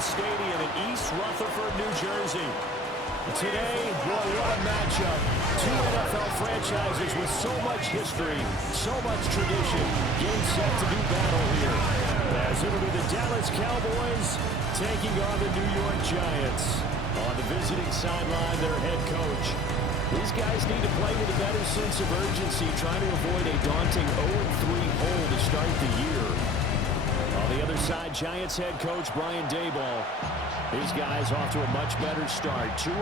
Cowboys Stadium in East Rutherford, New Jersey. Today, what a matchup. Two NFL franchises with so much history, so much tradition. Game set to do battle here. As it'll be the Dallas Cowboys taking on the New York Giants. On the visiting sideline, their head coach. These guys need to play with a better sense of urgency, trying to avoid a daunting 0-3 hole to start the year. On the other side, Giants head coach Brian Daboll. These guys off to a much better start, 2-0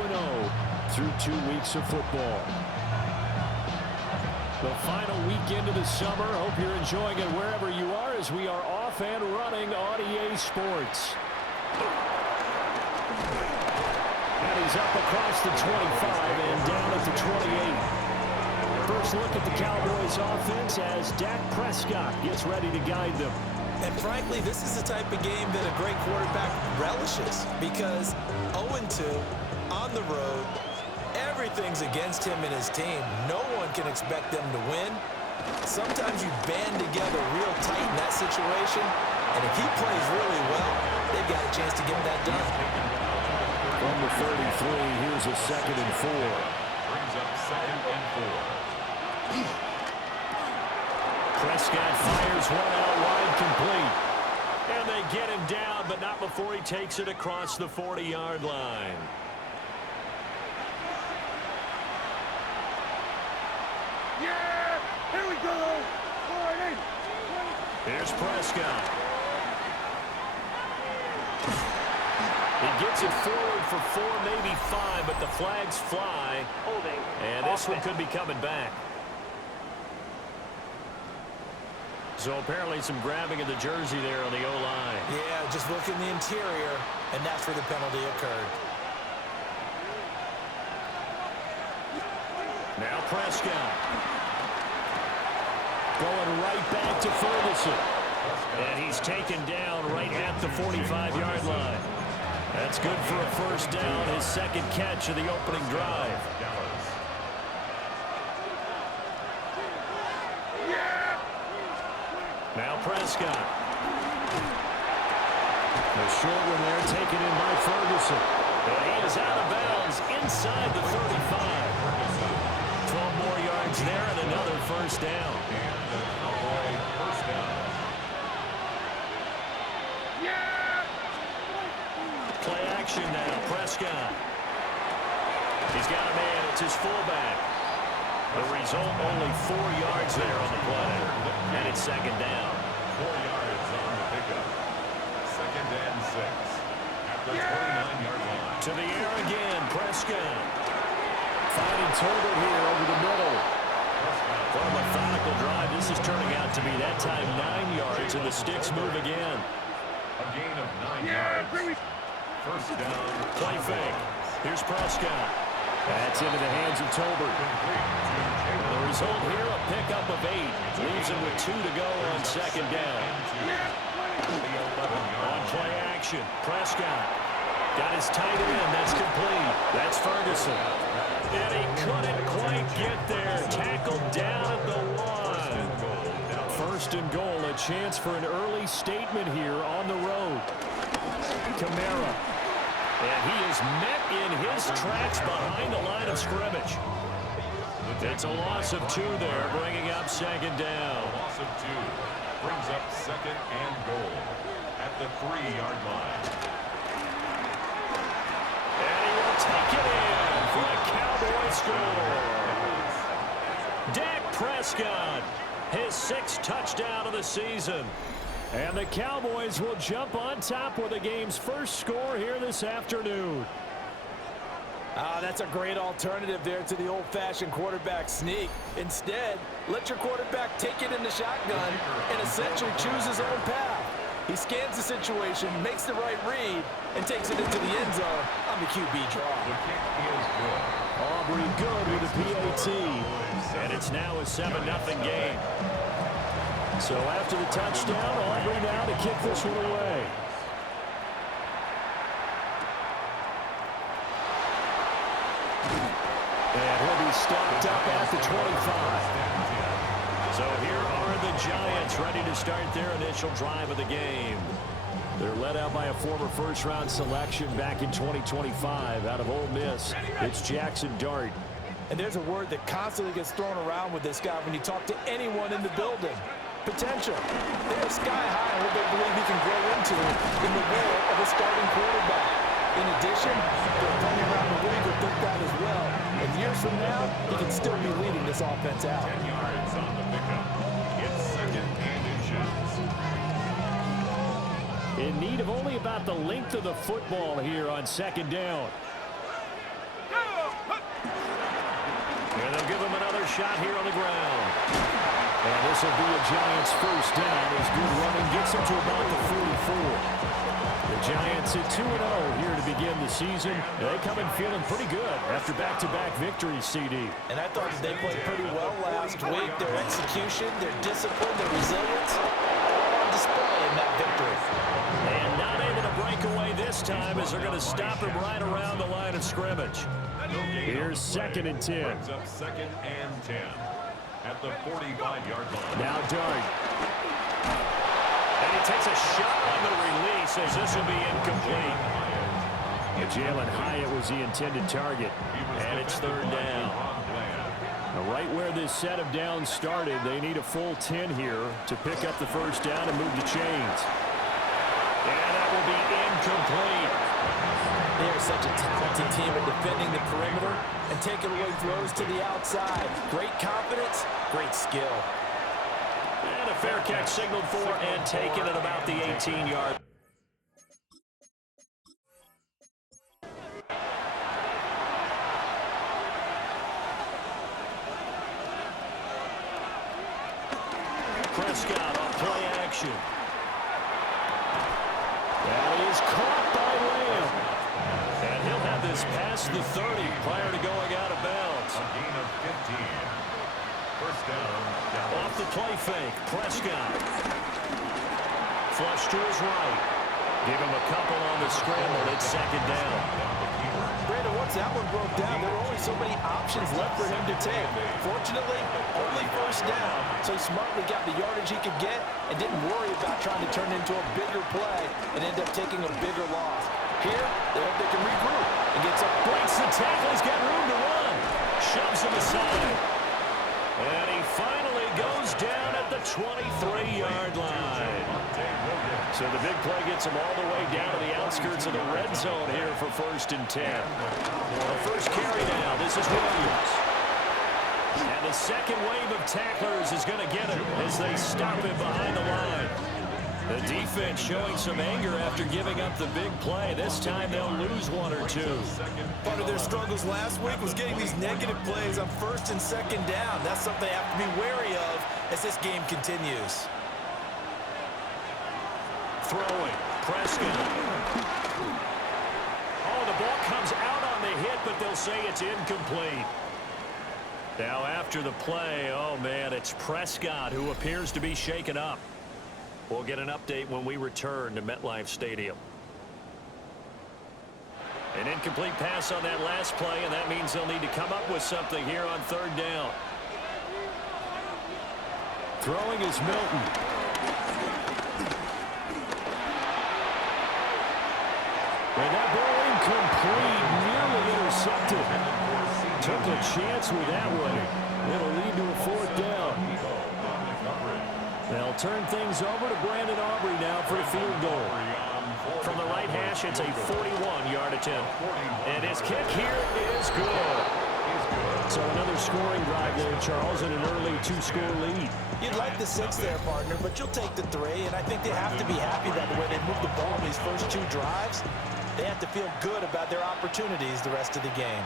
through 2 weeks of football. The final weekend of the summer. Hope you're enjoying it wherever you are as we are off and running on EA Sports. And he's up across the 25 and down at the 28. First look at the Cowboys offense as Dak Prescott gets ready to guide them. And frankly, this is the type of game that a great quarterback relishes because 0-2 on the road, everything's against him and his team. No one can expect them to win. Sometimes you band together real tight in that situation, and if he plays really well, they've got a chance to get that done. From the 33, here's a 2nd and 4. Brings up 2nd and 4. Prescott fires one out wide, complete. And they get him down, but not before he takes it across the 40-yard line. Yeah! Here we go! 40! Here's Prescott. He gets it forward for 4, maybe 5, but the flags fly. Holding. And this one could be coming back. So apparently some grabbing of the jersey there on the O-line. Yeah, just look in the interior, and that's where the penalty occurred. Now Prescott. Going right back to Ferguson. And he's taken down right at the 45-yard line. That's good for a first down, his 2nd catch of the opening drive. Now Prescott. The short one there taken in by Ferguson. And he is out of bounds inside the 35. 12 more yards there and another first down. Play action now, Prescott. He's got a man, it's his fullback. The result, only 4 yards there on the play. And it's 2nd down. 4 yards on the pickup. 2nd and 6. At the 29-yard line. To the air again, Prescott. Finding Tolbert here over the middle. For a methodical drive, this is turning out to be that time 9 yards, and the sticks move again. A gain of 9 yards. First down. Play fake. Here's Prescott. That's into the hands of Tolbert. The result here, a pickup of 8. Leaves him with 2 to go on 2nd down. On play action, Prescott. Got his tight end. That's complete. That's Ferguson. And he couldn't quite get there. Tackled down at the 1. 1st and goal. A chance for an early statement here on the road. Kamara. And he is met in his tracks behind the line of scrimmage. It's a loss of 2 there, bringing up 2nd down. A loss of 2 brings up 2nd and goal at the 3-yard line. And he will take it in for a Cowboy score. Dak Prescott, his 6th touchdown of the season. And the Cowboys will jump on top with the game's first score here this afternoon. That's a great alternative there to the old-fashioned quarterback sneak. Instead, let your quarterback take it in the shotgun and essentially choose his own path. He scans the situation, makes the right read, and takes it into the end zone on the QB draw. The kick is good. Aubrey good with a PAT. And it's now a 7-0 game. So after the touchdown, Aubrey now to kick this one away. And he'll be stopped up at the 25. So here are the Giants ready to start their initial drive of the game. They're led out by a former first-round selection back in 2025 out of Ole Miss. It's Jackson Dart. And there's a word that constantly gets thrown around with this guy when you talk to anyone in the building. Potential. They're sky high on what they believe he can grow into in the role of a starting quarterback. In addition, there are plenty around the league who think that as well. And years from now, he can still be leading this offense out. 10 yards on the pickup. It's second and inches. In need of only about the length of the football here on second down. And they'll give him another shot here on the ground. And this will be a Giants first down as good running gets them to about the 44. The Giants at 2-0 here to begin the season. They come in feeling pretty good after back-to-back victories, CD. And I thought that they played pretty well last week. Their execution, their discipline, their resilience, all on display in that victory. And not able to break away this time as they're going to stop him right around the line of scrimmage. Here's second and 10. Brings up second and 10 at the 45-yard line. Now Dart. And he takes a shot on the release as this will be incomplete. Jalen Hyatt was the intended target. And it's third down. Now right where this set of downs started, they need a full 10 here to pick up the first down and move the chains. And that will be incomplete. They are such a talented team at defending the perimeter and taking away throws to the outside. Great confidence, great skill. And a fair catch signaled for and taken at about the 18-yard. Prescott on play action. That is caught by Lamb. And he'll have this past the 30 prior to going out of bounds. A gain of 15. First down. Off the play fake, Prescott. Flush to his right. Give him a couple on the scramble. It's second down. Brandon, once that one broke down, there were only so many options left for him to take. Fortunately, only first down, so he smartly got the yardage he could get and didn't worry about trying to turn into a bigger play and end up taking a bigger loss. Here, they hope they can regroup and get some. Breaks the tackle. He's got room to run. Shoves him aside. And he finally goes down at the 23-yard line. So the big play gets him all the way down to the outskirts of the red zone here for first and 10. The first carry now. This is Williams. And the second wave of tacklers is going to get him as they stop him behind the line. The defense showing some anger after giving up the big play. This time they'll lose one or two. Part of their struggles last week was getting these negative plays on first and second down. That's something they have to be wary of as this game continues. Throwing, Prescott. Oh, the ball comes out on the hit, but they'll say it's incomplete. Now after the play, oh man, it's Prescott who appears to be shaken up. We'll get an update when we return to MetLife Stadium. An incomplete pass on that last play, and that means they'll need to come up with something here on third down. Throwing is Milton. And that ball incomplete, nearly intercepted. Took a chance with that one. It'll lead to a fourth down. They'll turn things over to Brandon Aubrey now for a field goal. From the right hash, it's a 41-yard attempt. And his kick here is good. So another scoring drive there, Charles, and an early two-score lead. You'd like the 6 there, partner, but you'll take the 3, and I think they have to be happy about the way they moved the ball in these first 2 drives. They have to feel good about their opportunities the rest of the game.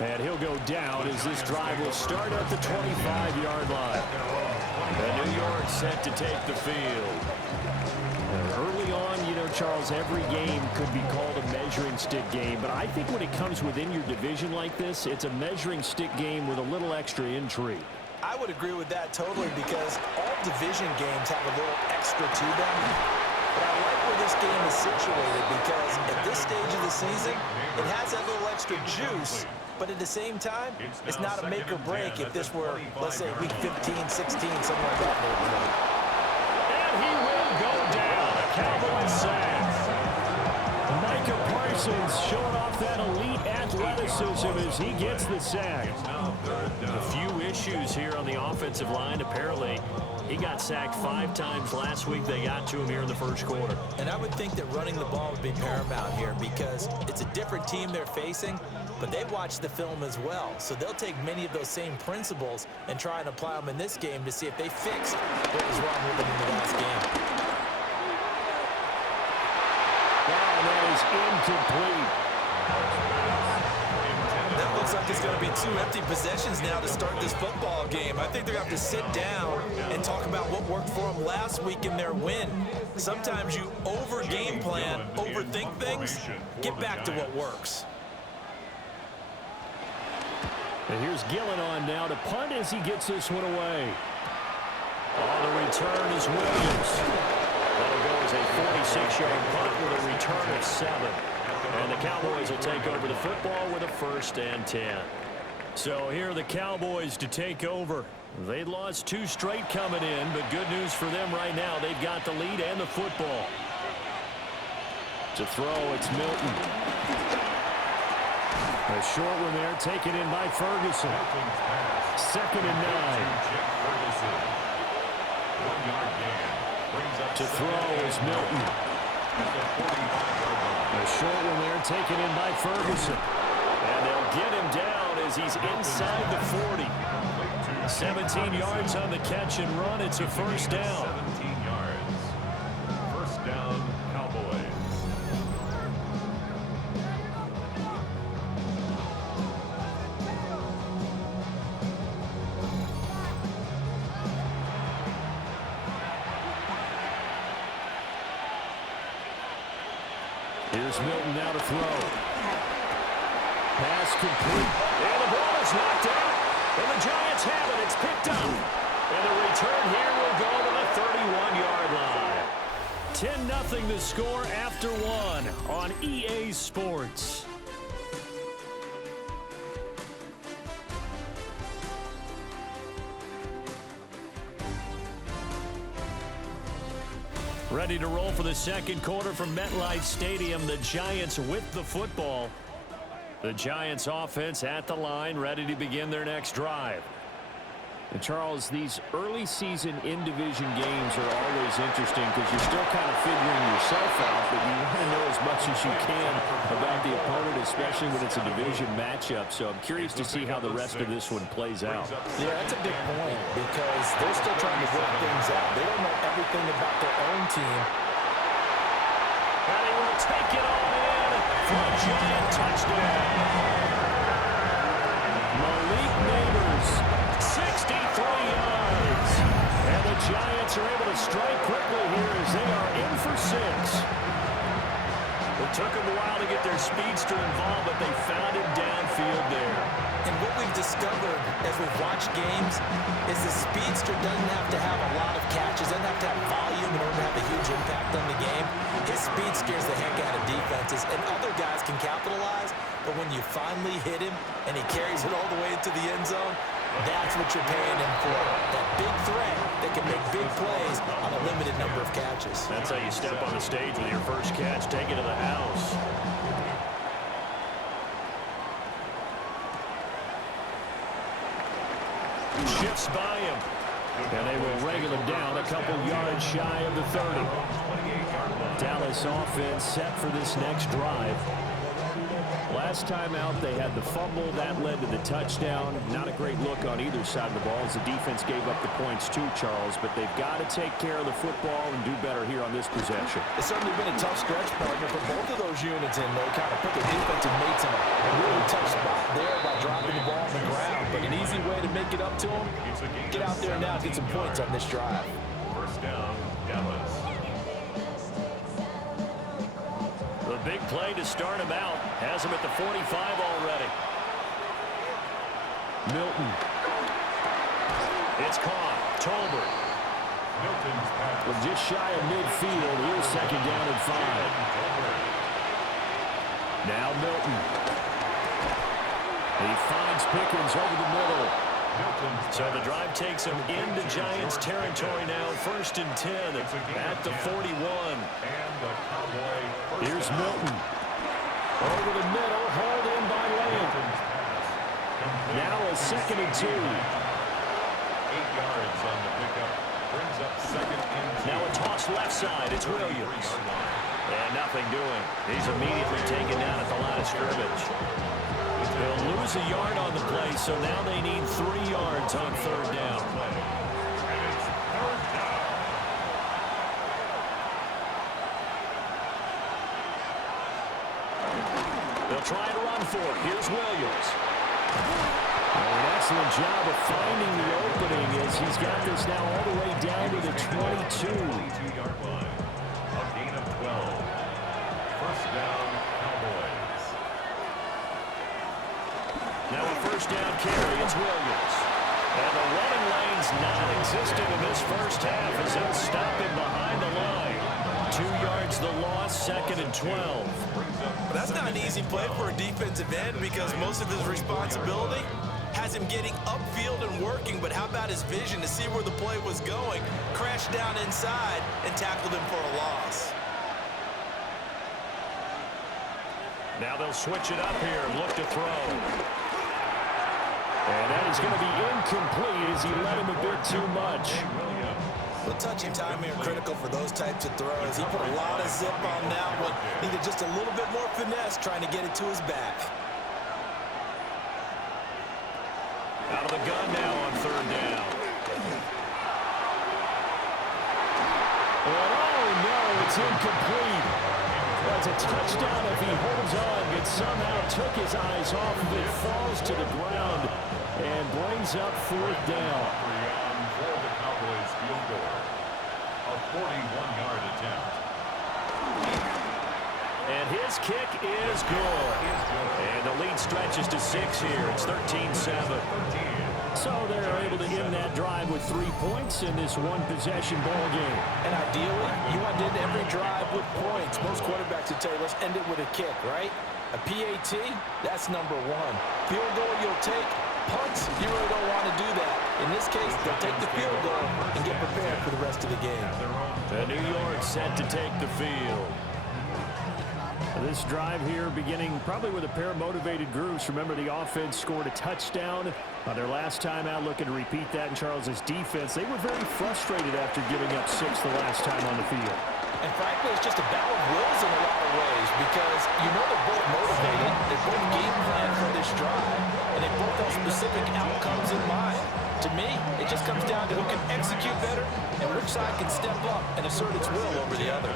And he'll go down as this drive will start at the 25-yard line. And New York set to take the field. And early on, you know, Charles, every game could be called a measuring stick game. But I think when it comes within your division like this, it's a measuring stick game with a little extra intrigue. I would agree with that totally because all division games have a little extra to them. But I like where this game is situated because at this stage of the season, it has that little extra juice. But at the same time, it's not a make or break if this were, let's say, week 15, 16, something like that. Micah Parsons showing off that elite athleticism as he gets the sack. A few issues here on the offensive line. Apparently, he got sacked 5 times last week. They got to him here in the first quarter. And I would think that running the ball would be paramount here because it's a different team they're facing, but they've watched the film as well. So they'll take many of those same principles and try and apply them in this game to see if they fixed what was wrong with them in the last game. That is incomplete. That looks like it's going to be 2 empty possessions now to start this football game. I think they're going to have to sit down and talk about what worked for them last week in their win. Sometimes you over-game plan, overthink things. Get back to what works. And here's Gillen on now to punt as he gets this one away. On the return is Williams. That'll go as a 46-yard punt with a return of 7. And the Cowboys will take over the football with a 1st and 10. So here are the Cowboys to take over. They'd lost 2 straight coming in, but good news for them right now. They've got the lead and the football. To throw, it's Milton. A short one there, taken in by Ferguson. 2nd and 9. To throw is Milton. A short one there, taken in by Ferguson. And they'll get him down as he's inside the 40. 17 yards on the catch and run. It's a 1st down. 17 yards. 1st down, Cowboys. Here's Milton now to throw. Pass complete. And the ball is knocked out. And the Giants have it. It's picked up. And the return here will go to the 31-yard line. 10-0 the score after 1 on EA Sports. Ready to roll for the 2nd quarter from MetLife Stadium. The Giants with the football. The Giants offense at the line, ready to begin their next drive. And Charles, these early season in-division games are always interesting because you're still kind of figuring yourself out, but you want to know as much as you can about the opponent, especially when it's a division matchup. So I'm curious to see how the rest of this one plays out. Yeah, that's a big point because they're still trying to work things out. They don't know everything about their own team. And he will take it all in for a Giant touchdown. Malik Neighbors, 63 yards. And the Giants are able to strike quickly here as they are in for 6. It took them a while to get their speedster involved, but they found him downfield there. And what we've discovered as we've watched games is the speedster doesn't have to have a lot of catches, doesn't have to have volume in order to have a huge impact on the game. His speed scares the heck out of defenses, and other guys can capitalize, but when you finally hit him and he carries it all the way into the end zone, that's what you're paying him for. That big threat that can make big plays on a limited number of catches. That's how you step on the stage with your first catch. Take it to the house. Shifts by him. And they will wrangle him down a couple yards shy of the 30. Dallas offense set for this next drive. Last time out, they had the fumble. That led to the touchdown. Not a great look on either side of the ball as the defense gave up the points too, Charles. But they've got to take care of the football and do better here on this possession. It's certainly been a tough stretch, partner, for both of those units, and they kind of put their defensive mates in a really tough spot there by dropping the ball on the ground. But an easy way to make it up to them, get out there now and get some points on this drive. 1st down, Dallas. The big play to start him out. Has him at the 45 already. Milton. It's caught. Tolbert. Milton's pass. Well, just shy of midfield. Here's 2nd down and 5. Now Milton. He finds Pickens over the middle. So the drive takes him into Giants territory now. 1st and 10 at the 41. And the Cowboy. Here's Milton. Over the middle, hauled in by Lamb. Now a 2nd and 2. 8 yards on the pickup. Brings up 2nd and 2. Now a toss left side. It's Williams. And nothing doing. He's immediately taken down at the line of scrimmage. They'll lose a yard on the play, so now they need 3 yards on 3rd down. And it's 3rd down. They'll try and run for it. Here's Williams. An excellent job of finding the opening as he's got this now all the way down to the 22. 22-yard line. A gain of 12. 1st down, Cowboys. Now a 1st down carry. It's Williams. And the running lane's non-existent in this first half as they'll stop him behind the line. 2 yards the loss, 2nd and 12. That's not an easy play for a defensive end because most of his responsibility has him getting upfield and working, but how about his vision to see where the play was going, crashed down inside, and tackled him for a loss. Now they'll switch it up here and look to throw. And that is going to be incomplete as he let him a bit too much. The touching timing are critical for those types of throws. He put a lot of zip on that one. Needed just a little bit more finesse trying to get it to his back. Out of the gun now on 3rd down. And oh no, it's incomplete. That's a touchdown if he holds on, but somehow took his eyes off of it, falls to the ground, and brings up 4th down. For the Cowboys field goal. A 41-yard attempt. And his kick is good. And the lead stretches to 6 here. It's 13-7. So they're able to end that drive with 3 points in this one-possession ball game. And ideally, you want to end every drive with points. Most quarterbacks would tell you, let's end it with a kick, right? A PAT, that's number 1. Field goal you'll take. Punts, you really don't want to do that. In this case, they'll take the field goal and get prepared for the rest of the game. The New York set to take the field. This drive here beginning probably with a pair of motivated groups. Remember, the offense scored a touchdown on their last time out. Looking to repeat that in Charles's defense. They were very frustrated after giving up 6 the last time on the field. And frankly, it's just a battle of wills in a lot of ways because you know they're both motivated, they both game plan for this drive, and they both have specific outcomes in mind. To me, it just comes down to who can execute better and which side can step up and assert its will over the other.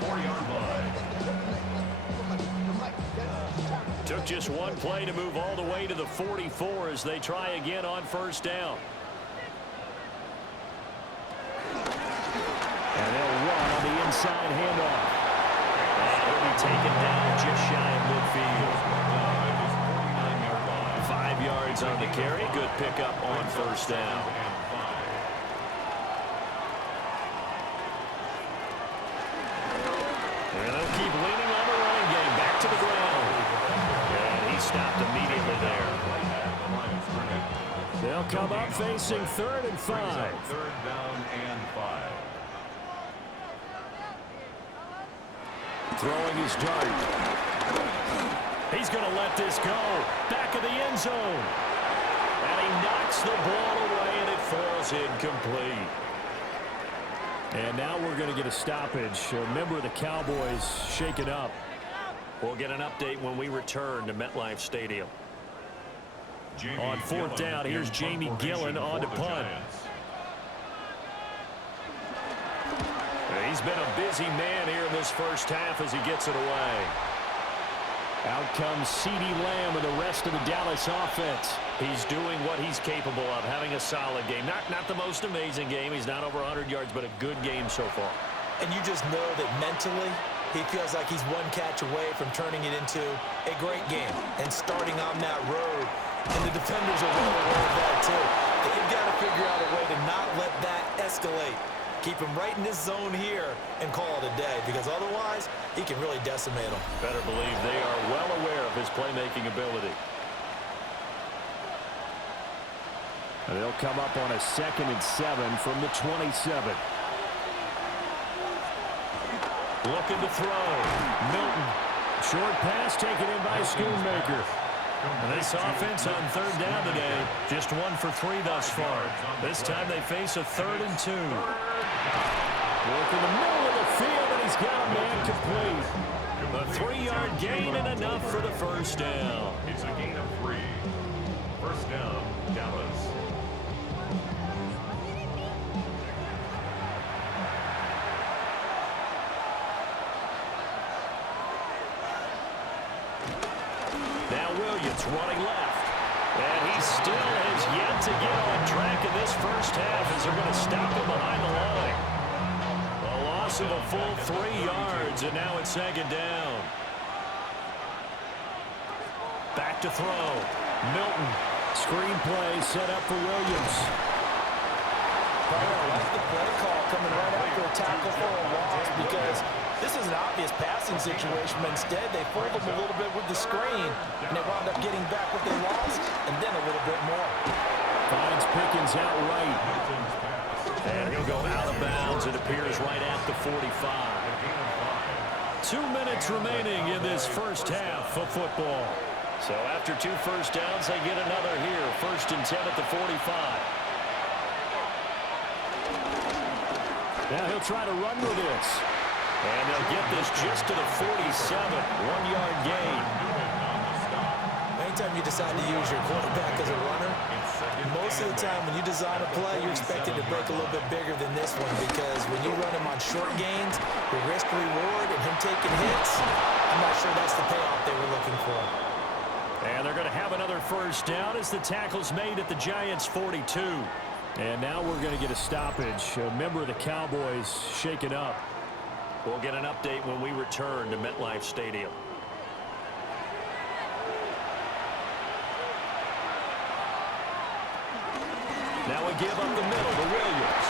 44-yard line. Took just one play to move all the way to the 44 as they try again on 1st down. And they'll run on the inside handoff. And he'll be taken down just shy of midfield. 5 yards on the carry. Good pickup on 1st down. And they'll keep leaning on the running game. Back to the ground. And he stopped immediately there. They'll come up facing 3rd and 5. 3rd down and 5. Throwing his dart. He's going to let this go. Back of the end zone. And he knocks the ball away, and it falls incomplete. And now we're going to get a stoppage. A member of the Cowboys shaken up. We'll get an update when we return to MetLife Stadium. On 4th down, here's Jamie Gillen on to punt. He's been a busy man here in this first half as he gets it away. Out comes CeeDee Lamb and the rest of the Dallas offense. He's doing what he's capable of, having a solid game. Not the most amazing game. He's not over 100 yards, but a good game so far. And you just know that mentally, he feels like he's one catch away from turning it into a great game and starting on that road. And the defenders are well aware of that, too. They've got to figure out a way to not let that escalate. Keep him right in this zone here and call it a day, because otherwise he can really decimate them. Better believe they are well aware of his playmaking ability. And they'll come up on a 2nd and 7 from the 27. Looking to throw. Milton Short pass taken in by Schoonmaker. And this offense on third down today, just 1 for 3 thus far. This time they face a 3rd and 2. Work in the middle of the field, and he's got a man complete. A 3-yard gain and enough for the first down. It's a gain of 3. First down, Dallas. Now Williams running left. And he still has yet to get on track in this first half as they're going to stop him behind the line. A loss of a full 3 yards, and now it's 2nd down. Back to throw. Milton. Screenplay set up for Williams. I like the play call coming right after a tackle for a loss because this is an obvious passing situation, but instead they fooled them a little bit with the screen, and they wound up getting back what they lost, and then a little bit more. Finds Pickens out right. And he'll go out of bounds. It appears right at the 45. 2 minutes remaining in this first half of football. So after 2 first downs, they get another here. 1st and 10 at the 45. Now he'll try to run with this. And they'll get this just to the 47. 1-yard gain. Anytime you decide to use your quarterback as a runner, most of the time when you design a play, you're expected to break a little bit bigger than this one because when you run him on short gains, the risk-reward and him taking hits, I'm not sure that's the payoff they were looking for. And they're going to have another first down as the tackle's made at the Giants' 42. And now we're going to get a stoppage. A member of the Cowboys shaken up. We'll get an update when we return to MetLife Stadium. Now we give up the middle to Williams.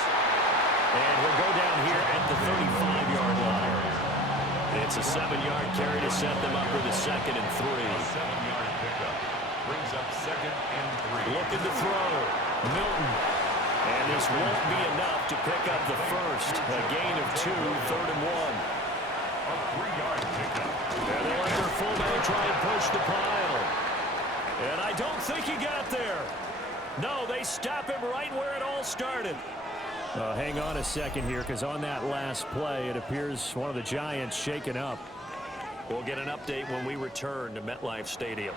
And he'll go down here at the 35-yard line. It's a 7-yard carry to set them up with a 2nd and 3. 7-yard pickup. Brings up 2nd and 3. Looking to throw. Milton. And this won't be enough to pick up the first. A gain of 2, 3rd and 1. A 3-yard pickup. And they let their fullback try and push the pile. And I don't think he got there. No, they stop him right where it all started. Hang on a second here, because on that last play, it appears one of the Giants shaken up. We'll get an update when we return to MetLife Stadium.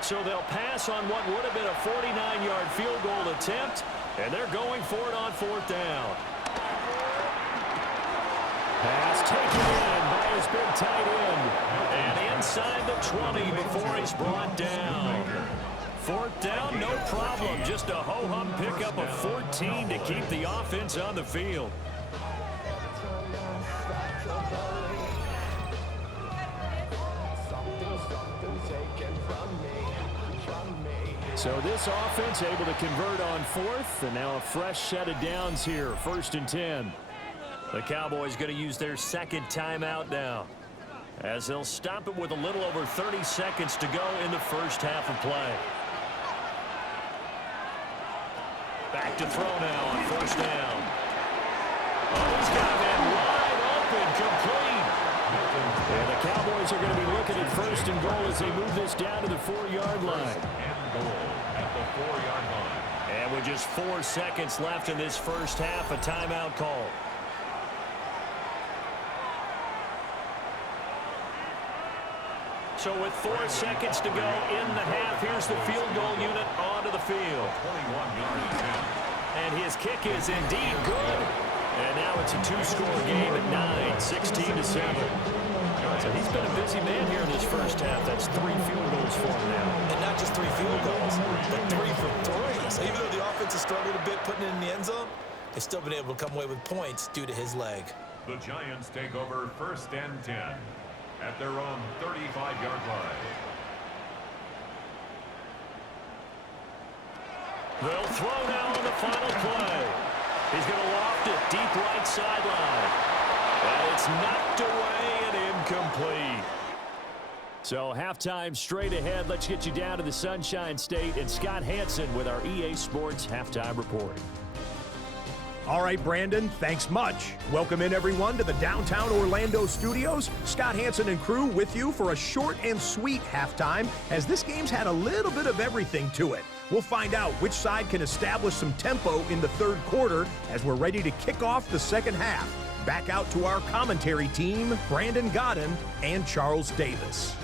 So they'll pass on what would have been a 49-yard field goal attempt, and they're going for it on 4th down. Pass taken in by his big tight end. And inside the 20 before he's brought down. 4th down, no problem. Just a ho-hum pickup of 14 to keep the offense on the field. So this offense able to convert on 4th, and now a fresh set of downs here. 1st and 10. The Cowboys going to use their 2nd timeout now, as they'll stop it with a little over 30 seconds to go in the first half of play. Back to throw now on 1st down. Oh, he's got a man wide open, complete. And the Cowboys are going to be looking at 1st and goal as they move this down to the 4-yard line. And goal at the 4-yard line. And with just 4 seconds left in this first half, a timeout call. So with 4 seconds to go in the half, here's the field goal unit onto the field. 21-yard attempt. And his kick is indeed good. And now it's a 2-score game at 9, 16-7. So he's been a busy man here in this first half. That's 3 field goals for him now. And not just 3 field goals, but 3 for 3. So even though the offense has struggled a bit putting it in the end zone, they've still been able to come away with points due to his leg. The Giants take over 1st and 10 at their own 35-yard line. They'll throw now on the final play. He's going to loft it deep right sideline. And it's knocked away and incomplete. So halftime straight ahead. Let's get you down to the Sunshine State and Scott Hansen with our EA Sports Halftime Report. All right, Brandon, thanks much. Welcome in, everyone, to the downtown Orlando studios. Scott Hansen and crew with you for a short and sweet halftime, as this game's had a little bit of everything to it. We'll find out which side can establish some tempo in the third quarter as we're ready to kick off the second half. Back out to our commentary team, Brandon Godden and Charles Davis.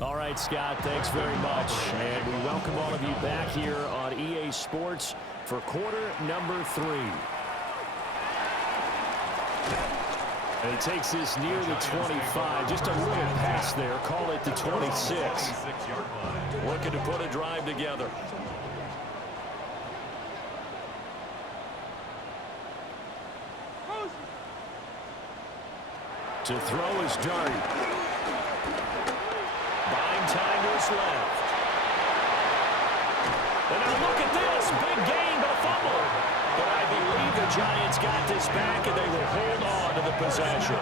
All right, Scott, thanks very much. And we welcome all of you back here on EA Sports for quarter number 3. And he takes this near the 25, just a little pass there, call it the 26. Looking to put a drive together. To throw is Dart. Buying time to his left. And now look at this. Big gain, but a fumble. But I believe the Giants got this back, and they will hold on to the possession.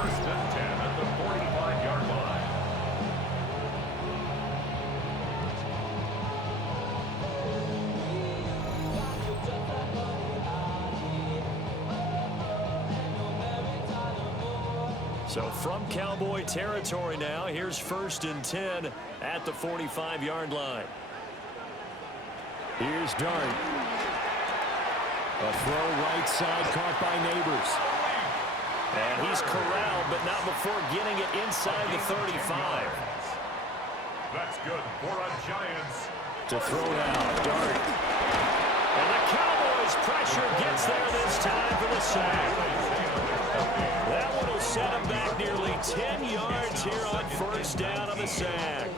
First and 10 at the 45-yard line. So from Cowboy territory now, here's first and 10 at the 45-yard line. Here's Dart. A throw right side caught by Neighbors. And he's corralled, but not before getting it inside the 35. That's good for a Giants. To throw now, Dart. And the Cowboys pressure gets there this time for the sack. That one will set him back nearly 10 yards here on first down on the sack.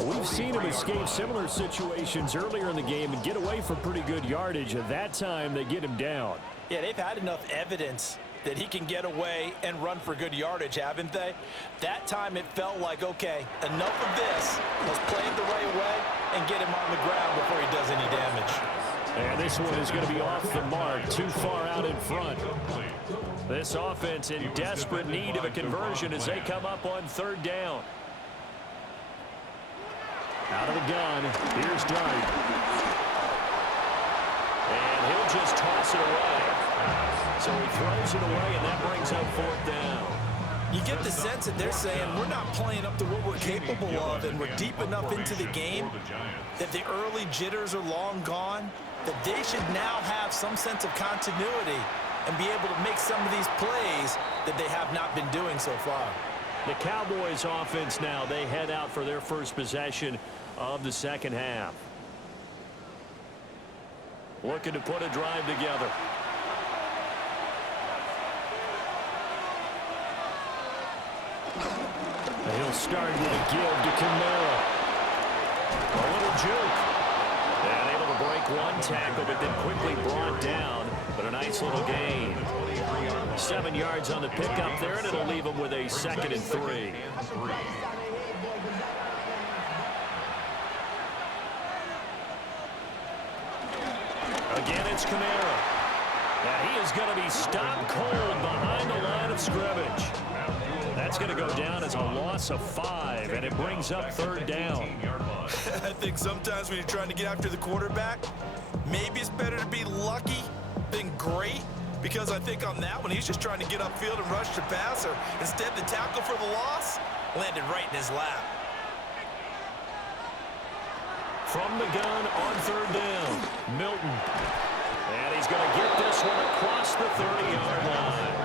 We've seen him escape similar situations earlier in the game and get away from pretty good yardage. At that time, they get him down. Yeah, they've had enough evidence that he can get away and run for good yardage, haven't they? That time it felt like, okay, enough of this. Let's play it the right way and get him on the ground before he does any damage. And this one is going to be off the mark, too far out in front. This offense in desperate need of a conversion as they come up on third down. Out of the gun, here's Dart. And he'll just toss it away. So he throws it away, and that brings up fourth down. You get the sense that they're saying we're not playing up to what we're capable of, and we're deep enough into the game that the early jitters are long gone, that they should now have some sense of continuity and be able to make some of these plays that they have not been doing so far. The Cowboys offense now, they head out for their first possession of the second half. Looking to put a drive together. He'll start with a give to Kamara. A little juke. And able to break one tackle, but then quickly brought down. But a nice little gain. 7 yards on the pickup there, and it'll leave him with a 2nd and 3. Again, it's Kamara. And he is going to be stopped cold behind the line of scrimmage. That's going to go down as a loss of 5, and it brings up third down. I think sometimes when you're trying to get after the quarterback, maybe it's better to be lucky than great, because I think on that one, he's just trying to get upfield and rush the passer. Instead, the tackle for the loss landed right in his lap. From the gun on third down, Milton. And he's going to get this one across the 30-yard line.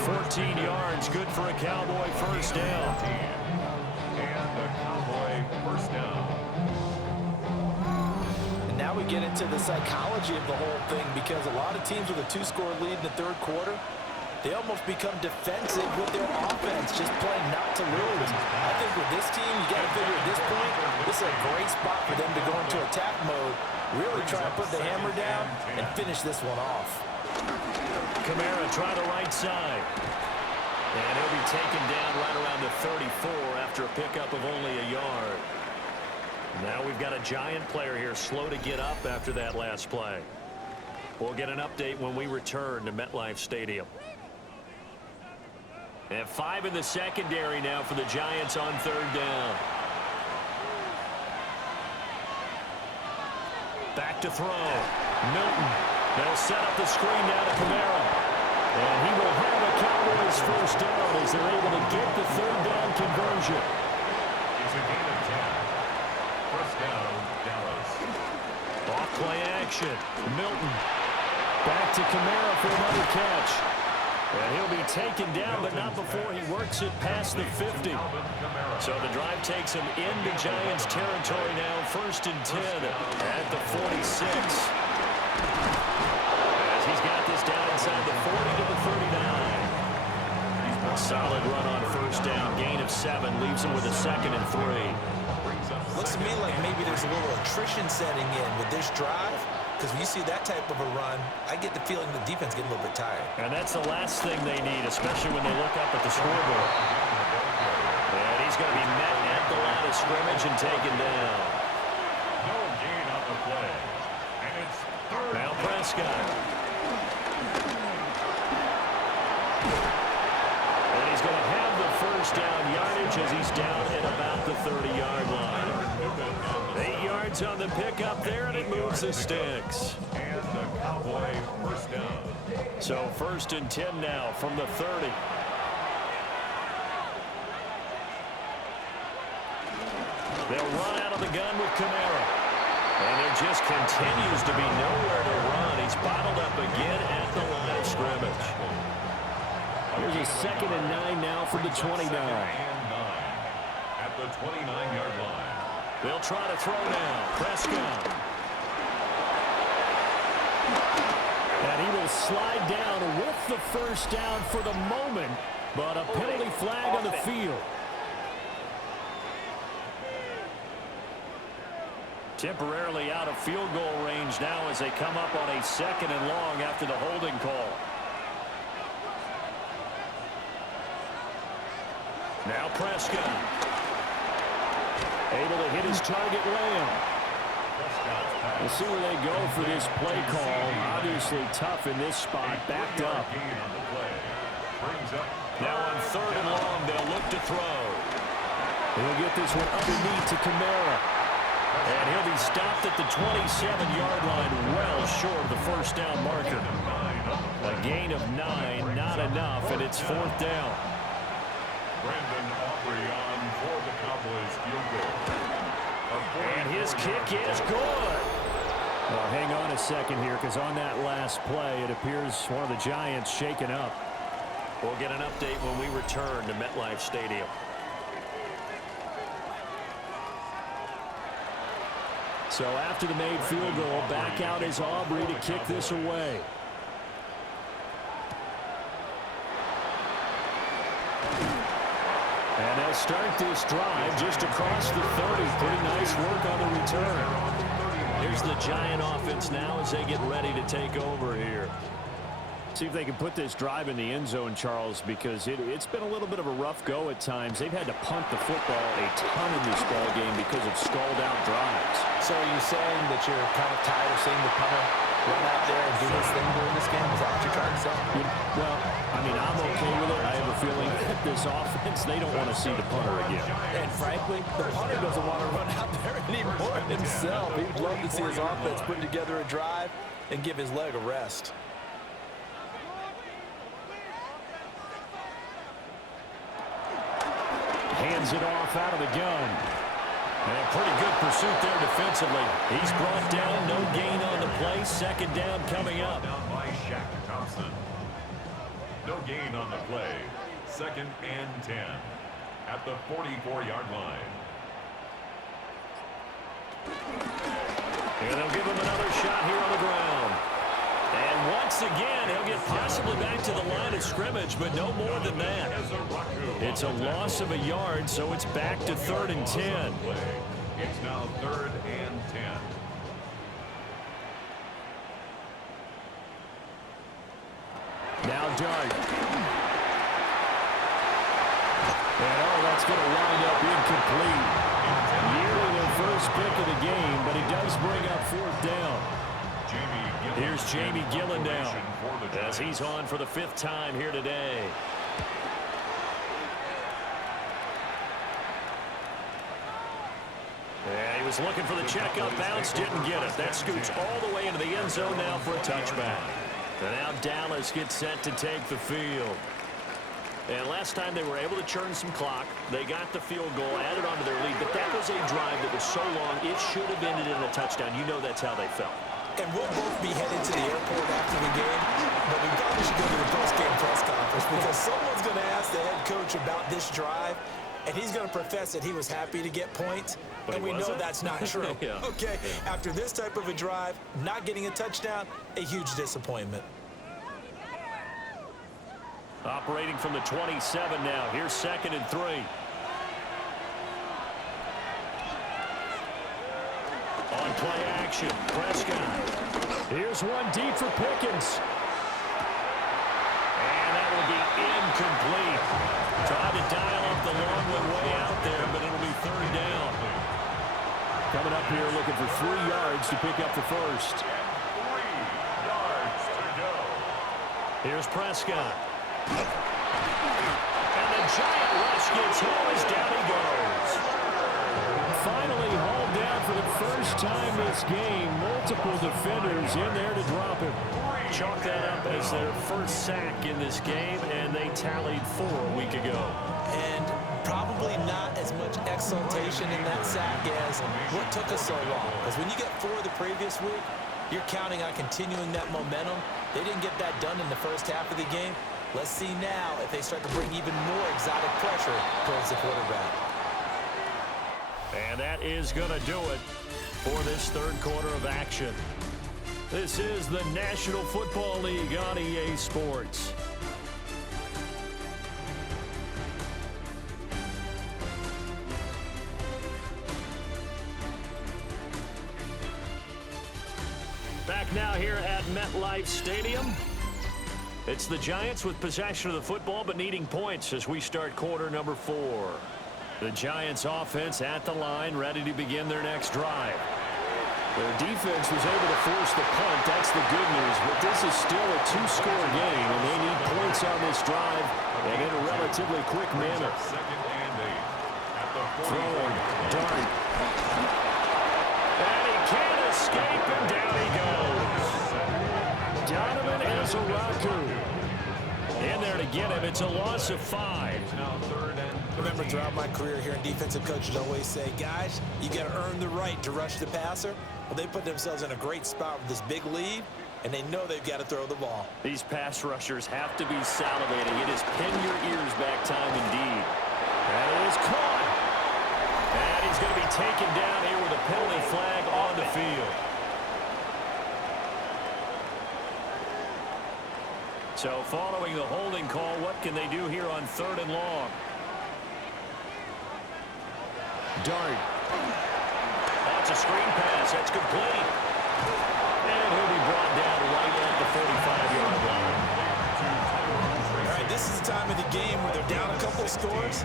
14 yards, good for a Cowboy first down. And the Cowboy first down. And now we get into the psychology of the whole thing, because a lot of teams with a 2-score lead in the third quarter, they almost become defensive with their offense, just playing not to lose. I think with this team, you got to figure at this point, this is a great spot for them to go into attack mode, really try to put the hammer down and finish this one off. Kamara try the right side. And he'll be taken down right around the 34 after a pickup of only a yard. Now we've got a Giant player here slow to get up after that last play. We'll get an update when we return to MetLife Stadium. And 5 in the secondary now for the Giants on 3rd down. Back to throw. Milton. They'll set up the screen down to Kamara. And he will have a Cowboys first down as they're able to get the 3rd down conversion. It's a gain of 10. First down, Dallas. Off play action. Milton. Back to Kamara for another catch. And he'll be taken down, but not before he works it past the 50. So the drive takes him into Giants territory now, 1st and 10 at the 46. As he's got this down inside the 40 to the 39. Solid run on 1st down, gain of 7, leaves him with a 2nd and 3. Looks to me like maybe there's a little attrition setting in with this drive. Because when you see that type of a run, I get the feeling the defense getting a little bit tired. And that's the last thing they need, especially when they look up at the scoreboard. And he's going to be met at the line of scrimmage and taken down. No gain on the play. And it's 3rd. Now Prescott. And he's going to have the first down yardage as he's down at about the 30-yard line. 8 yards on the pickup there, and it moves the sticks. And the Cowboy first down. So 1st and 10 now from the 30. They'll run out of the gun with Kamara. And there just continues to be nowhere to run. He's bottled up again at the line of scrimmage. Here's a 2nd and 9 now from the 29. 2nd and 9 at the 29-yard line. They'll try to throw now. Prescott. And he will slide down with the first down for the moment, but a penalty flag on the field. Temporarily out of field goal range now as they come up on a 2nd and long after the holding call. Now Prescott. Able to hit his target, Lamb. We'll see where they go for this play call. Obviously tough in this spot, backed up. Now on 3rd and long, they'll look to throw. He'll get this one underneath to Kamara. And he'll be stopped at the 27-yard line, well short of the first down marker. A gain of 9, not enough, and it's 4th down. Brandon Aubrey on for the Cowboys field goal. And his kick is good. Well, hang on a second here, because on that last play, it appears one of the Giants shaken up. We'll get an update when we return to MetLife Stadium. So after the made field goal, back out is Aubrey to kick this away. And they'll start this drive just across the 30. Pretty nice work on the return. Here's the Giant offense now as they get ready to take over here. See if they can put this drive in the end zone, Charles, because it's been a little bit of a rough go at times. They've had to punt the football a ton in this ball game because of stalled-out drives. So are you saying that you're kind of tired of seeing the punter run out there and do this thing during this game? Is that what you're trying to say? Well, I mean, I'm okay with it. I have a feeling that this offense, they don't want to see the punter again. And frankly, the punter doesn't want to run out there anymore himself. He would love to see his offense put together a drive and give his leg a rest. Hands it off out of the gun. And pretty good pursuit there defensively. He's brought down, no gain on the play. 2nd down coming up. Down by Shaq Thompson. No gain on the play. 2nd and 10 at the 44-yard line. And they'll give him another shot here on the ground. And once again, he'll get possibly back to the line of scrimmage, but no more than that. It's a loss of a yard, so it's back to 3rd and 10. It's now 3rd and 10. Now Dart. And that's going to wind up incomplete. Nearly their first pick of the game, but he does bring up 4th down. Here's Jamie Gillen down as he's on for the 5th time here today. was looking for the checkup bounce, didn't get it. That scoots all the way into the end zone now for a touchback. And now Dallas gets set to take the field. And last time they were able to churn some clock. They got the field goal, added onto their lead. But that was a drive that was so long, it should have ended in a touchdown. You know that's how they felt. And we'll both be headed to the airport after the game, but we probably should go to the post-game press conference because someone's going to ask the head coach about this drive, and he's going to profess that he was happy to get points, and we know that's not true. Yeah. Okay, after this type of a drive, not getting a touchdown, a huge disappointment. Operating from the 27 now. Here's 2nd and 3. On play action, Prescott. Here's one deep for Pickens. And that will be incomplete. Tried to dial up the long way out there, but it'll be 3rd down. Coming up here looking for 3 yards to pick up the first. 3 yards to go. Here's Prescott. And the giant rush gets home as down he goes. Finally hauled down for the first time this game. Multiple defenders in there to drop him. Chalk that up as their first sack in this game, and they tallied 4 a week ago. And probably not as much exultation in that sack as what took us so long. Because when you get 4 the previous week, you're counting on continuing that momentum. They didn't get that done in the first half of the game. Let's see now if they start to bring even more exotic pressure towards the quarterback. And that is going to do it for this 3rd quarter of action. This is the National Football League on EA Sports. Back now here at MetLife Stadium. It's the Giants with possession of the football but needing points as we start quarter number 4. The Giants offense at the line, ready to begin their next drive. Their defense was able to force the punt. That's the good news. But this is still a 2-score game, and they need points on this drive and in a relatively quick manner. 2nd and 8 at the 40. Throwing, dart. And he can't escape, and down he goes. Donovan Ezaraku in there to get him. It's a loss of 5. Now 3rd and 3. Remember, throughout my career here, defensive coaches always say, guys, you got to earn the right to rush the passer. Well, they put themselves in a great spot with this big lead, and they know they've got to throw the ball. These pass rushers have to be salivating. It is pin your ears back time indeed. That is caught. And he's going to be taken down here with a penalty flag on the field. So following the holding call, what can they do here on 3rd and long? Dart. That's a screen pass. That's complete. And he'll be brought down right at the 45-yard line. All right, this is the time of the game where they're down a couple of scores,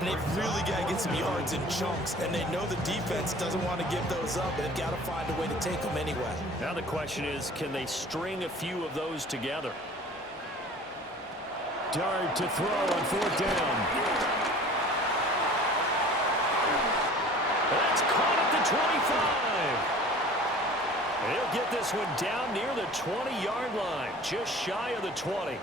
and they've really got to get some yards in chunks, and they know the defense doesn't want to give those up, and they've got to find a way to take them anyway. Now the question is, can they string a few of those together? Dart to throw on 4th down. That's caught at the 25. He'll get this one down near the 20-yard line, just shy of the 20.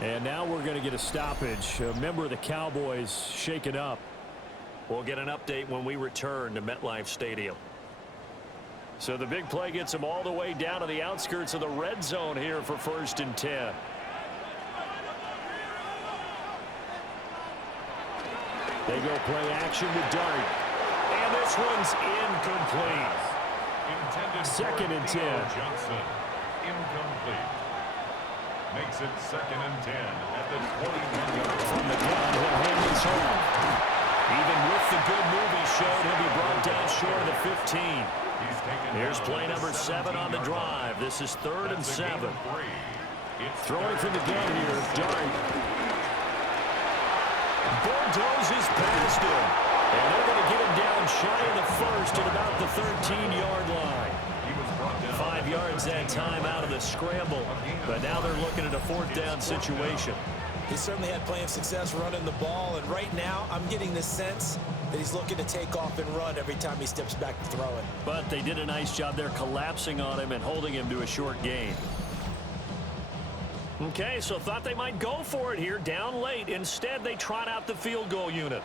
And now we're going to get a stoppage. A member of the Cowboys shaken up. We'll get an update when we return to MetLife Stadium. So the big play gets them all the way down to the outskirts of the red zone here for 1st and 10. They go play action with Dart. And this one's incomplete. Intended 2nd and 10. Johnson. Incomplete. Makes it 2nd and 10 at the 21-yard From the gun, he'll hand this home. Even with the good move he showed, he'll be brought down short of the 15. He's taken Here's down play at the number 7 on the 17-yard drive. line. This is 3rd and That's a 7. gain of 3. It's Throwing from the gun here, Dart. Bulldozes past him. And they're going to get him down shy of the 1st at about the 13-yard line. He was brought down 5 yards that time out of the scramble. But now they're looking at a 4th down situation. He certainly had plenty of success running the ball, and right now I'm getting the sense that he's looking to take off and run every time he steps back to throw it. But they did a nice job there collapsing on him and holding him to a short gain. Okay, so thought they might go for it here, down late. Instead, they trot out the field goal unit.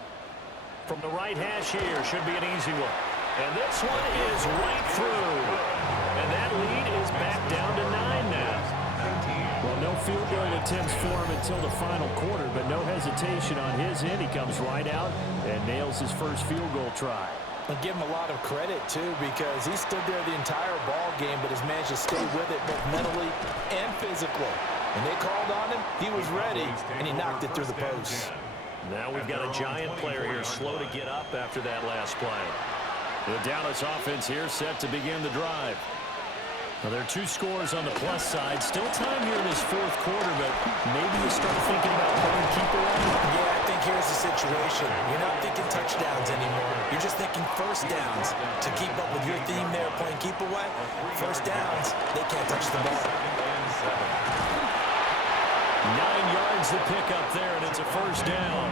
From the right hash here, should be an easy one. And this one is right through. And that lead is back down to 9 now. Well, no field goal attempts for him until the final quarter, but no hesitation on his end. He comes right out and nails his first field goal try. And give him a lot of credit, too, because he stood there the entire ball game, but has managed to stay with it both mentally and physically. When they called on him, he was ready, and he knocked it through the post. Now we've got a giant player here slow to get up after that last play. The Dallas offense here set to begin the drive. Well, there are 2 scores on the plus side. Still time here in this fourth quarter, but maybe you start thinking about playing keep away. Yeah, I think here's the situation. You're not thinking touchdowns anymore. You're just thinking first downs. To keep up with your theme there, playing keep away, first downs, they can't touch the ball. 9 yards to pick up there, and it's a first down.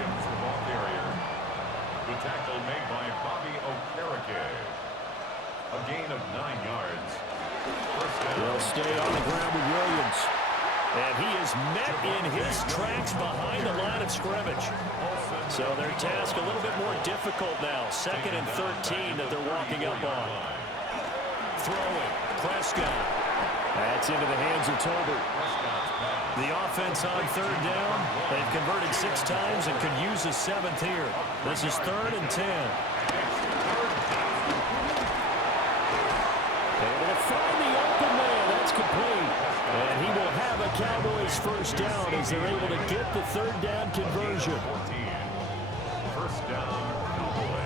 The tackle made by Bobby Okereke. A gain of 9 yards. They'll stay on the ground with Williams. And he is met in his tracks behind the line of scrimmage. So their task a little bit more difficult now. 2nd and 13 that they're walking up on. Throwing. Prescott. That's into the hands of Tolbert. The offense on 3rd down. They've converted 6 times and could use a 7th here. This is 3rd and 10. Able to find the open man. That's complete. And he will have a Cowboys first down as they're able to get the 3rd down conversion. First down, Cowboys.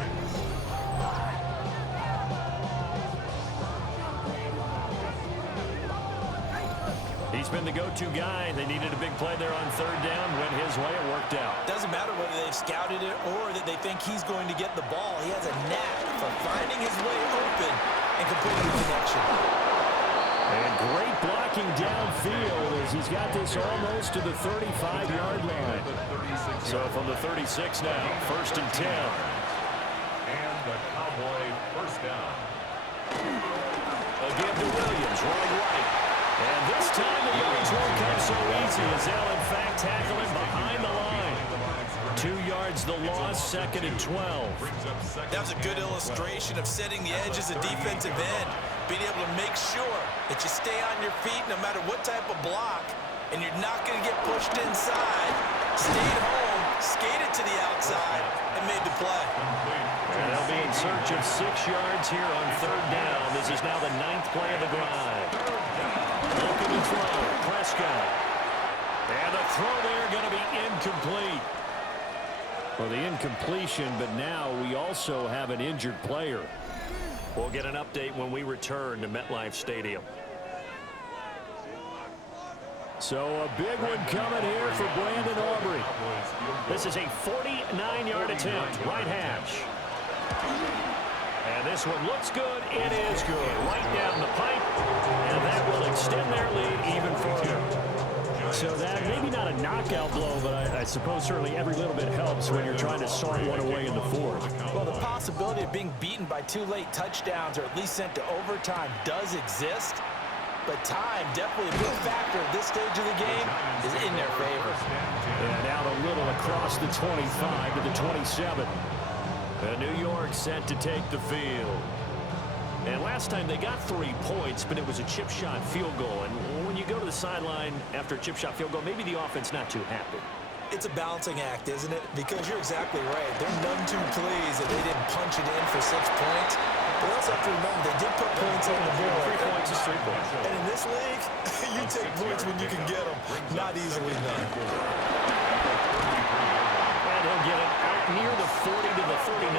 He's been the go-to guy. They needed a big play there on 3rd down. Went his way. It worked out. Doesn't matter whether they've scouted it or that they think he's going to get the ball. He has a knack for finding his way open and completing the connection. And great blocking downfield as he's got this almost to the 35-yard line. So from the 36 now, 1st and 10. And the Cowboy first down. Again to Williams, running right. And this time the yards won't come so easy as they'll in fact tackle him behind the line. 2 yards the loss, 2nd and 12. That was a good illustration of setting the edge as a defensive end. Being able to make sure that you stay on your feet no matter what type of block, and you're not going to get pushed inside. Stayed home, skated to the outside, and made the play. And they'll be in search of 6 yards here on 3rd down. This is now the 9th play of the drive. Looking to throw, Prescott. And the throw there going to be incomplete. Well, the incompletion, but now we also have an injured player. We'll get an update when we return to MetLife Stadium. So a big one coming here for Brandon Aubrey. This is a 49-yard attempt, right hash. And this one looks good. It is good. Right down the pipe. And that will extend their lead even further. So that, maybe not a knockout blow, but I suppose certainly every little bit helps when you're trying to saw one away in the 4th. Well, the possibility of being beaten by 2 late touchdowns or at least sent to overtime does exist. But time, definitely a big factor at this stage of the game, is in their favor. And out a little across the 25 to the 27. And New York set to take the field. And last time they got 3 points, but it was a chip shot field goal. And when you go to the sideline after a chip shot field goal, maybe the offense not too happy. It's a balancing act, isn't it? Because you're exactly right. They're none too pleased that they didn't punch it in for 6 points. But also have to remember, they did put points on the board. 3 points is 3 points. And in this league, you take points when you can get them. Not easily done. And he'll get it out near the 40 to the 39.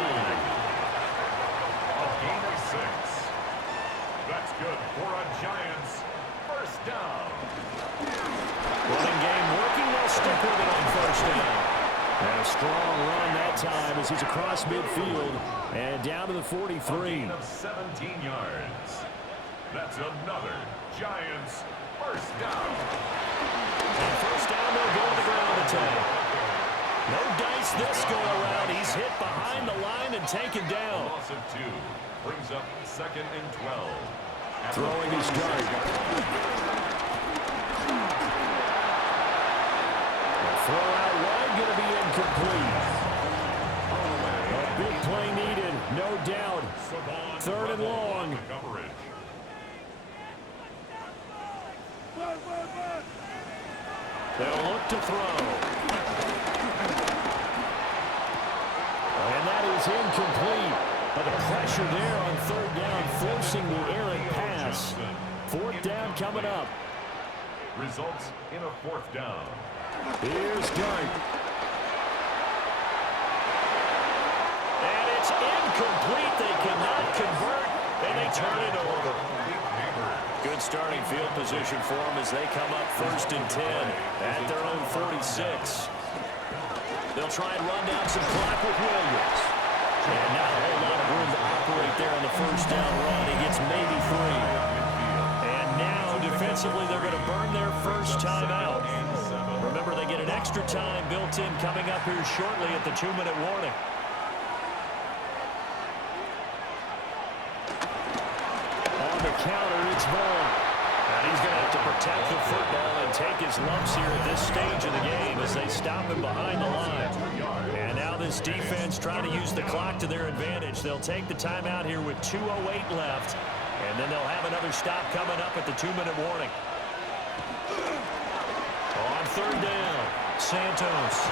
A gain of 6. That's good for a Giants first down. Running game working. They'll stick with it on 1st down. And a strong run that time as he's across midfield and down to the 43. A gain of 17 yards. That's another Giants first down. And 1st down, they'll go to the ground attack. No dice this go-around. He's hit behind the line and taken down. A loss of 2 brings up 2nd and 12. Throwing his dart. Throw out wide, going to be incomplete. A big play needed, no doubt. 3rd and long. They'll look to throw. And that is incomplete. But the pressure there on 3rd down, forcing the errant pass. 4th down coming up. Results in a 4th down. Here's Dart. And it's incomplete. They cannot convert, and they turn it over. Good starting field position for them as they come up 1st and 10 at their own 46. They'll try and run down some clock with Williams. And not a whole lot of room to operate there on the 1st down run. He gets maybe 3. And now, defensively, they're going to burn their first timeout. Remember, they get an extra time built in coming up here shortly at the 2-minute warning. On the counter, it's Vaughn. And he's going to have to protect the football and take his lumps here at this stage of the game as they stop him behind the line. And now this defense trying to use the clock to their advantage. They'll take the timeout here with 2:08 left, and then they'll have another stop coming up at the 2-minute warning. On 3rd down, Santos.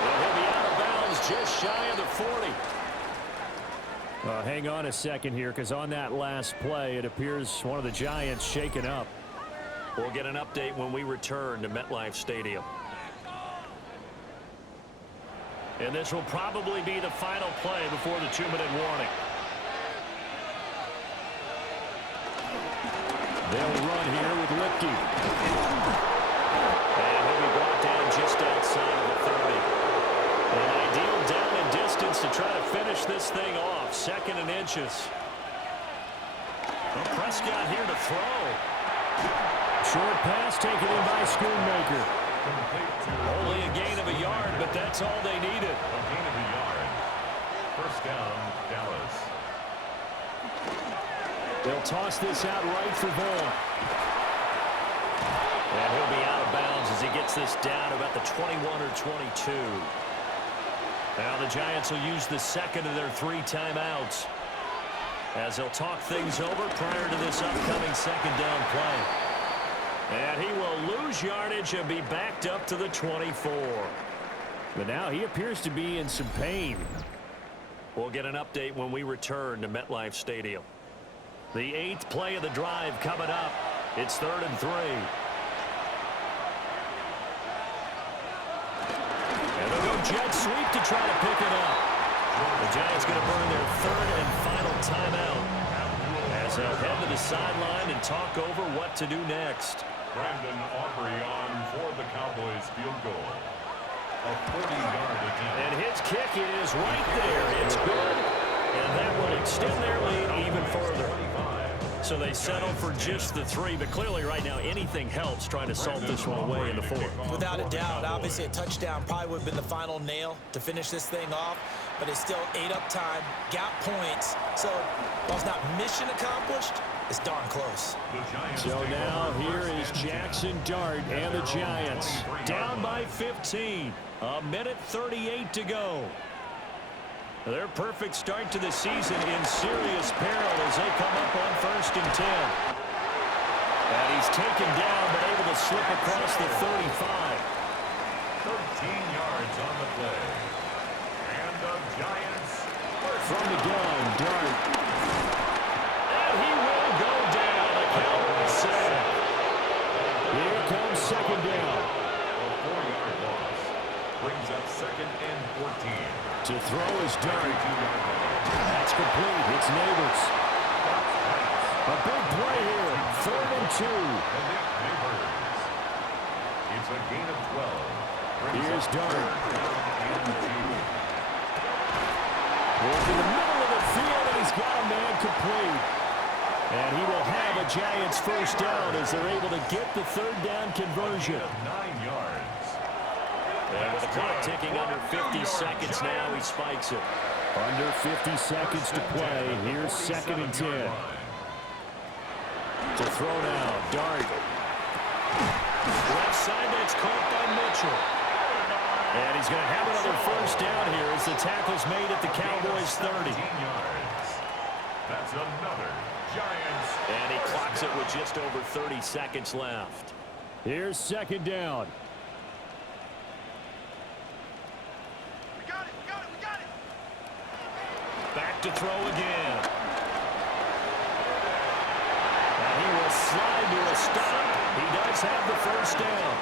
Well, he'll be out of bounds just shy of the 40. Hang on a second here, because on that last play, it appears one of the Giants shaken up. We'll get an update when we return to MetLife Stadium. And this will probably be the final play before the 2-minute warning. They'll run here with Lipke. And he'll be brought down just outside of the 30. An ideal down and distance to try to finish this thing off. 2nd and inches. Well, Prescott here to throw. Short pass taken in by Schoonmaker. Only a gain of a yard, but that's all they needed. A gain of a yard. 1st down, Dallas. They'll toss this out right for Vaughn. And he'll be out of bounds as he gets this down about the 21 or 22. Now the Giants will use the 2nd of their 3 timeouts as they'll talk things over prior to this upcoming 2nd down play. And he will lose yardage and be backed up to the 24. But now he appears to be in some pain. We'll get an update when we return to MetLife Stadium. The 8th play of the drive coming up. It's 3rd and 3. And they'll go jet sweep to try to pick it up. The Giants going to burn their 3rd and final timeout as they'll head to the sideline and talk over what to do next. Brandon Aubrey on for the Cowboys field goal. A 40-yard attempt. And his kick is right there. It's good. And that will extend their lead even further. So they settle for just the 3, but clearly right now anything helps trying to salt this one away in the 4th. Without a doubt, obviously a touchdown probably would have been the final nail to finish this thing off, but it's still 8 up time, got points. So while it's not mission accomplished, it's darn close. So now here is Jackson Dart and the Giants. Down by 15. A minute 38 to go. Their perfect start to the season in serious peril as they come up on 1st and 10. And he's taken down but able to slip across the 35. 13 yards on the play. And the Giants from the gun, Dart. And he will go down. The Cowboys sack. Here comes 2nd down. A 4-yard loss brings up 2nd and 14. To throw is Dart. That's complete. It's Neighbors. A big play here. 3rd and 2. It's a gain of 12. Here's Dart. And 2. Work in the middle of the field, and he's got a man complete. And he will have a Giants 1st down as they're able to get the 3rd down conversion. 9 yards. And with the clock ticking under 50 seconds now, he spikes it. Under 50 seconds to play. Here's 2nd and 10. To throw now, Dart. Left side, that's caught by Mitchell. And he's going to have another first down here as the tackle's made at the Cowboys 30. That's another Giants. And he clocks it with just over 30 seconds left. Here's 2nd down. We got it, we got it, we got it. Back to throw again. And he will slide to a stop. He does have the first down.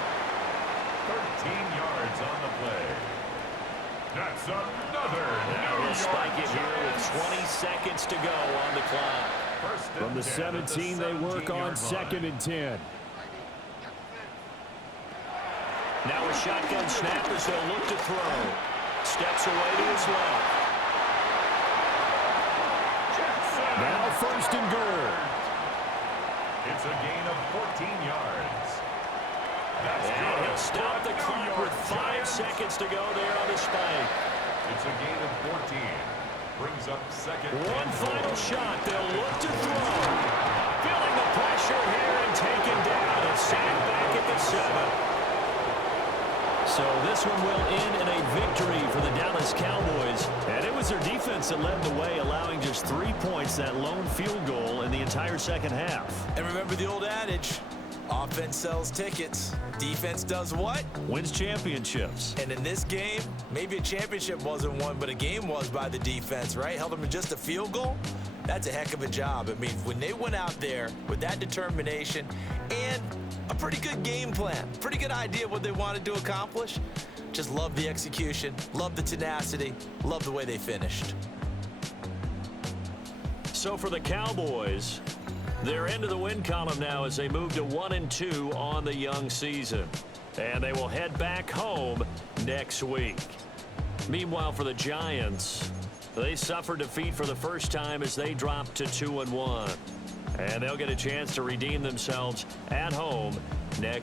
13 yards on the play. That's another Now he'll spike it here with 20 seconds to go on the clock. From the 17, they work on 2nd and 10. Now a shotgun snap as they'll look to throw. Steps away to his left. Now 1st and goal. It's a gain of 14 yards. And he'll stop the clock with 5 seconds to go there on the spike. It's a gain of 14. Brings up 2nd. One final shot. They'll look to throw. Feeling the pressure here and taken down. A sack back at the 7. So this one will end in a victory for the Dallas Cowboys. And it was their defense that led the way, allowing just 3 points, that lone field goal in the entire second half. And remember the old adage, offense sells tickets. Defense does what? Wins championships. And in this game, maybe a championship wasn't won, but a game was by the defense, right? Held them to just a field goal. That's a heck of a job. I mean, when they went out there with that determination and a pretty good game plan, pretty good idea what they wanted to accomplish, just love the execution, love the tenacity, love the way they finished. So for the Cowboys, they're into the win column now as they move to 1-2 on the young season. And they will head back home next week. Meanwhile, for the Giants, they suffered defeat for the first time as they dropped to 2-1. And they'll get a chance to redeem themselves at home next